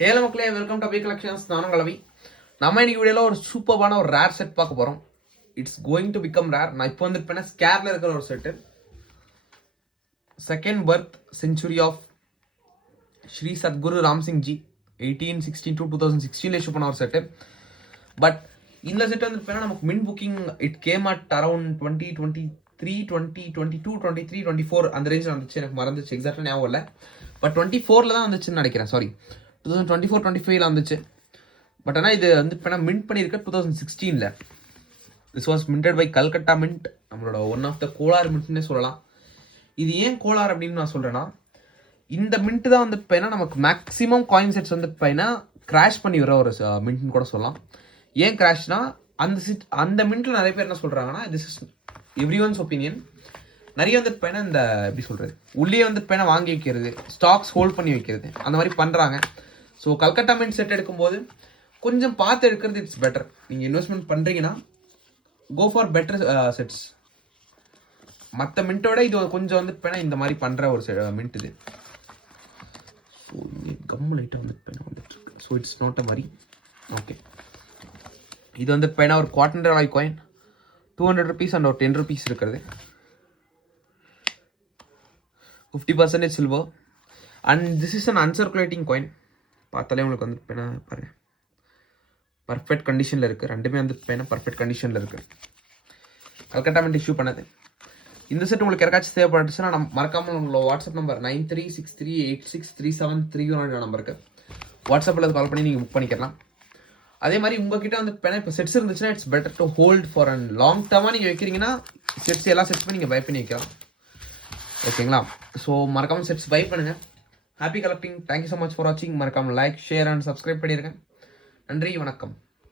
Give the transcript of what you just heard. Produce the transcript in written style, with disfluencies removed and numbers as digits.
Hello மக்களே, welcome to Abhi collections. நானும் கலவி. நம்ம இன்னைக்கு வீடியோவில் ஒரு சூப்பரான ஒரு ரேர் செட் பார்க்க போகிறோம். It's going to become rare. நான் இப்போ வந்துருப்பேன்னா ஸ்கேரில் இருக்கிற ஒரு set, second birth century of Shri Satguru Ram Singh ji 1816 to 2016 issue பண்ண ஒரு செட்டு. பட் இந்த செட் வந்துருப்பேன்னா நமக்கு mint booking it came at around 2023, 2022, 23, 24 அந்த ரேஞ்சில் வந்துச்சு. எனக்கு மறந்துச்சு, எக்ஸாக்டாக ஞாபகம் இல்லை. பட் 24 தான் வந்துச்சுன்னு நினைக்கிறேன். சாரி, 2024, 25 வந்துச்சு. பட் ஆனால் இது வந்து இப்போ மின்ட் பண்ணியிருக்க 2016. This was minted by Calcutta mint, நம்மளோட ஒன் ஆஃப் த கோலார் மின்ட்னே சொல்லலாம். இது ஏன் கோலார் அப்படின்னு நான் சொல்கிறேன்னா, இந்த மின்ட் தான் வந்து இப்போ நமக்கு மேக்ஸிமம் காயின் செட்ஸ் வந்து இப்போ கிராஷ் பண்ணி வர ஒரு மின்ட்னு கூட சொல்லலாம். ஏன் கிராஷ்னா, அந்த மின்ட்டில் நிறைய பேர் என்ன சொல்கிறாங்கன்னா, this is every once opinion. நிறைய வந்து இப்போ இந்த எப்படி சொல்கிறது, உள்ளே வந்து இப்போ வாங்கி வைக்கிறது, ஸ்டாக்ஸ் ஹோல்ட் பண்ணி வைக்கிறது, அந்த மாதிரி பண்ணுறாங்க. ஸோ கல்கட்டா மின்ட் செட் எடுக்கும்போது கொஞ்சம் பார்த்து எடுக்கிறது இட்ஸ் பெட்டர். நீங்கள் இன்வெஸ்ட்மெண்ட் பண்ணுறீங்கன்னா கோ ஃபார் பெட்டர் செட்ஸ். மற்ற மின்ட்டோட இது கொஞ்சம் வந்து இப்போ இந்த மாதிரி பண்ணுற ஒரு மின்ட் இது. ஸோ கம் லைட்டாக வந்து இப்போ வந்துட்டு. ஸோ இட்ஸ் நாட் அ மாதிரி ஓகே. இது வந்து இப்போ ஒரு குவார்டர் ராய் காயின், 200 rupees அண்ட் ஒரு 10 rupees இருக்கிறது. 50% silver and this is an uncirculating coin. பார்த்தாலே உங்களுக்கு வந்து இப்போ பாருங்கள், பர்ஃபெக்ட் கண்டிஷனில் இருக்குது. ரெண்டுமே வந்து இப்போ பர்ஃபெக்ட் கண்டிஷனில் இருக்குது. கல்கட்டா மின்ட் இஷ்யூ பண்ணது. இந்த செட் உங்களுக்கு யாருக்காச்சும் தேவைப்பட்டுச்சுன்னா நம்ம மறக்காமல் உங்களோட வாட்ஸ்அப் நம்பர் 9363863731 நம்பருக்கு வாட்ஸ்அப்பில் கால் பண்ணி நீங்கள் புக் பண்ணிக்கலாம். அதே மாதிரி உங்ககிட்ட வந்து இப்போ செட்ஸ் இருந்துச்சுன்னா it's better to hold for and long டர்மாக நீங்கள் வைக்கிறீங்கன்னா செட்ஸ் எல்லா செட்ஸுமே நீங்கள் பை பண்ணி வைக்கலாம். ஓகேங்களா? ஸோ மறக்காமல் செட்ஸ் பை பண்ணுங்கள். Happy collecting. Thank you so much for வாட்சிங். மறக்காமல் லைக், ஷேர் அண்ட் சப்ஸ்கிரைப் பண்ணிடுங்க. நன்றி, வணக்கம்.